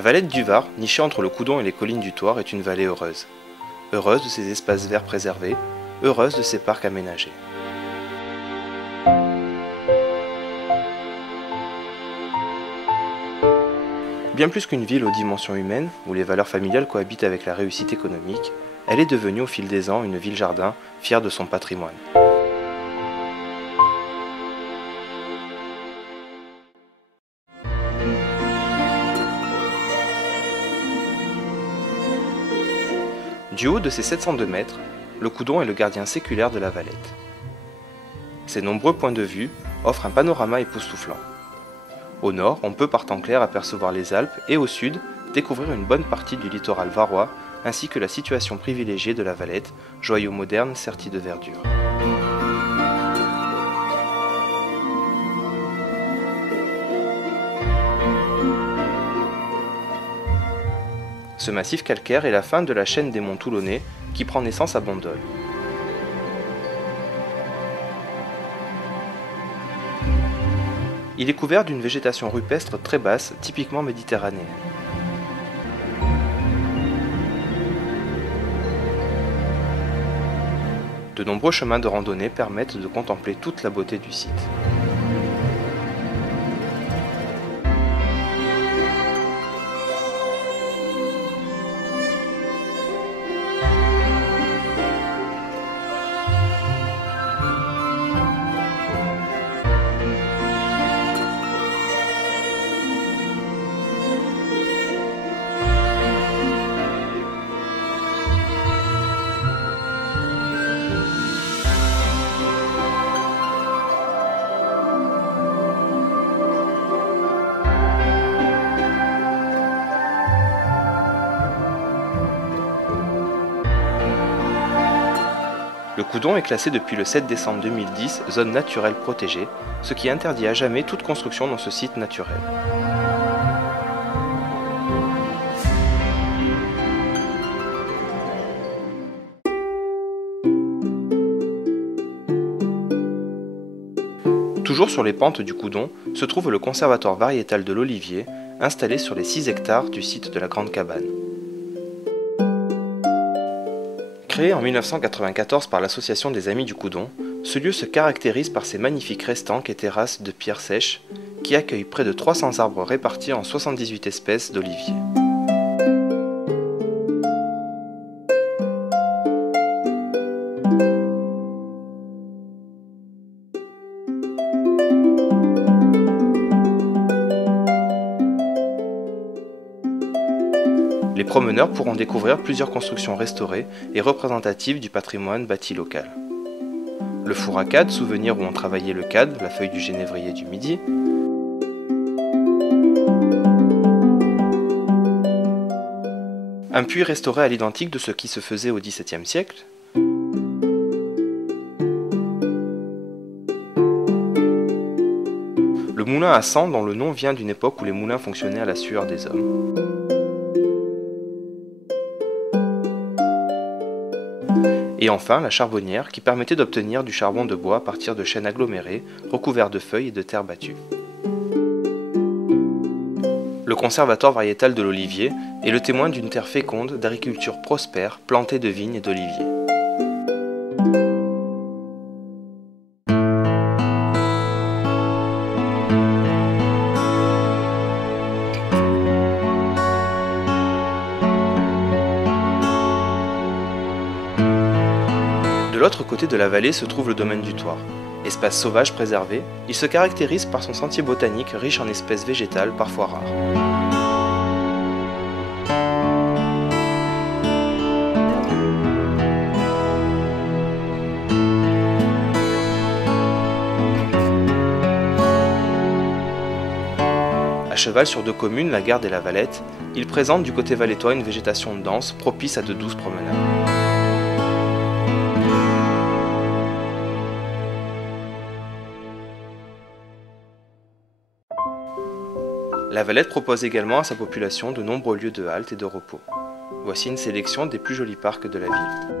La Valette du Var, nichée entre le Coudon et les collines du Thouars, est une vallée heureuse. Heureuse de ses espaces verts préservés, heureuse de ses parcs aménagés. Bien plus qu'une ville aux dimensions humaines, où les valeurs familiales cohabitent avec la réussite économique, elle est devenue au fil des ans une ville-jardin fière de son patrimoine. Du haut de ses 702 mètres, le Coudon est le gardien séculaire de la Valette. Ses nombreux points de vue offrent un panorama époustouflant. Au nord, on peut par temps clair apercevoir les Alpes et au sud, découvrir une bonne partie du littoral varois ainsi que la situation privilégiée de la Valette, joyau moderne serti de verdure. Ce massif calcaire est la fin de la chaîne des monts Toulonnais qui prend naissance à Bandol. Il est couvert d'une végétation rupestre très basse, typiquement méditerranéenne. De nombreux chemins de randonnée permettent de contempler toute la beauté du site. Le Coudon est classé depuis le 7 décembre 2010 zone naturelle protégée, ce qui interdit à jamais toute construction dans ce site naturel. Toujours sur les pentes du Coudon se trouve le conservatoire variétal de l'Olivier, installé sur les 6 hectares du site de la Grande Cabane. Créé en 1994 par l'Association des Amis du Coudon, ce lieu se caractérise par ses magnifiques restanques et terrasses de pierres sèches qui accueillent près de 300 arbres répartis en 78 espèces d'oliviers. Les promeneurs pourront découvrir plusieurs constructions restaurées et représentatives du patrimoine bâti local. Le four à cade, souvenir où on travaillait le cade, la feuille du genévrier du midi. Un puits restauré à l'identique de ce qui se faisait au XVIIe siècle. Le moulin à sang dont le nom vient d'une époque où les moulins fonctionnaient à la sueur des hommes. Et enfin, la charbonnière qui permettait d'obtenir du charbon de bois à partir de chênes agglomérés, recouverts de feuilles et de terre battue. Le conservatoire variétal de l'Olivier est le témoin d'une terre féconde, d'agriculture prospère, plantée de vignes et d'oliviers. De l'autre côté de la vallée se trouve le domaine du Thouars. Espace sauvage préservé, il se caractérise par son sentier botanique riche en espèces végétales parfois rares. cheval sur deux communes, la Garde et la Valette, il présente du côté valettois une végétation dense propice à de douces promenades. La Valette propose également à sa population de nombreux lieux de halte et de repos. Voici une sélection des plus jolis parcs de la ville.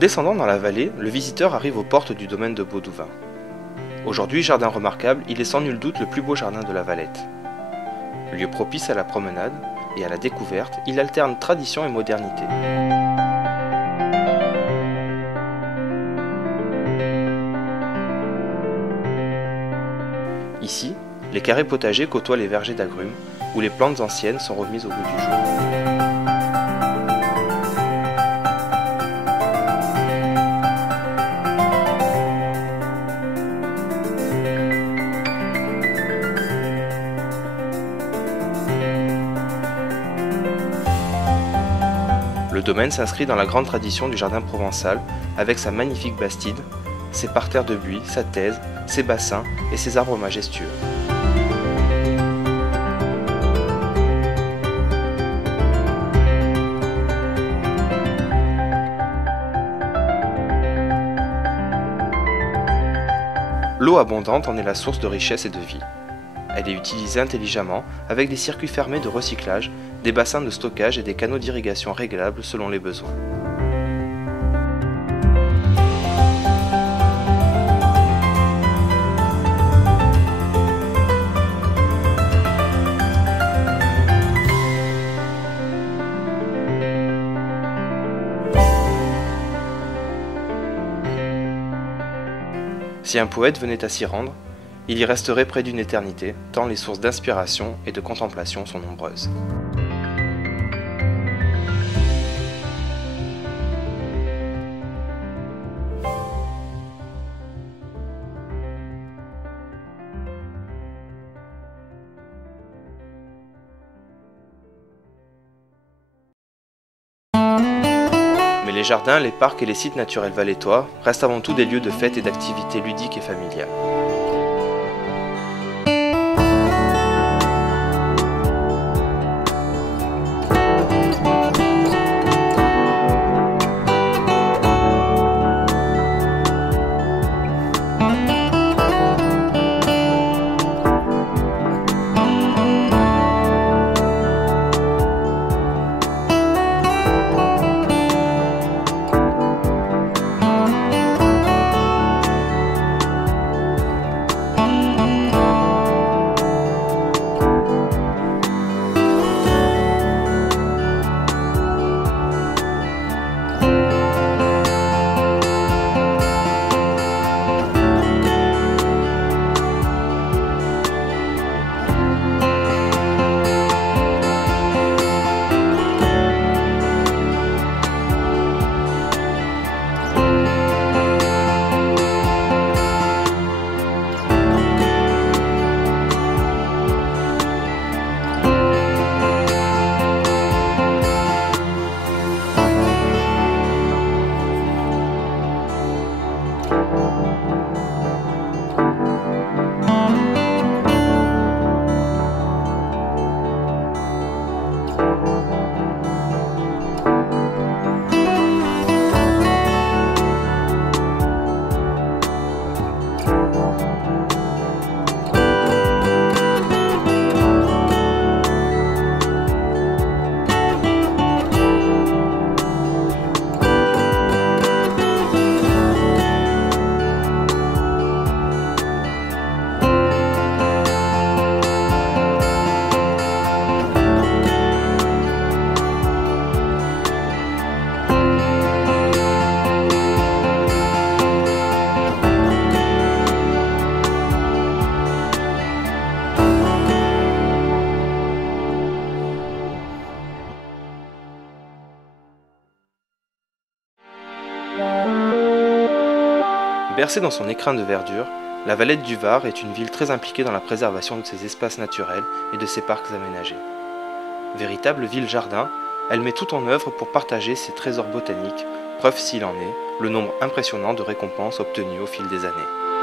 descendant dans la vallée, le visiteur arrive aux portes du domaine de Baudouin. Aujourd'hui jardin remarquable, il est sans nul doute le plus beau jardin de la Valette. Lieu propice à la promenade et à la découverte, il alterne tradition et modernité. Ici, les carrés potagers côtoient les vergers d'agrumes, où les plantes anciennes sont remises au goût du jour. Le domaine s'inscrit dans la grande tradition du jardin provençal, avec sa magnifique bastide, ses parterres de buis, sa thèse, ses bassins et ses arbres majestueux. L'eau abondante en est la source de richesse et de vie. Elle est utilisée intelligemment avec des circuits fermés de recyclage, des bassins de stockage et des canaux d'irrigation réglables selon les besoins. Si un poète venait à s'y rendre, il y resterait près d'une éternité, tant les sources d'inspiration et de contemplation sont nombreuses. Mais les jardins, les parcs et les sites naturels valettois restent avant tout des lieux de fête et d'activités ludiques et familiales. Bercée dans son écrin de verdure, la Valette du Var est une ville très impliquée dans la préservation de ses espaces naturels et de ses parcs aménagés. Véritable ville-jardin, elle met tout en œuvre pour partager ses trésors botaniques, preuve s'il en est, le nombre impressionnant de récompenses obtenues au fil des années.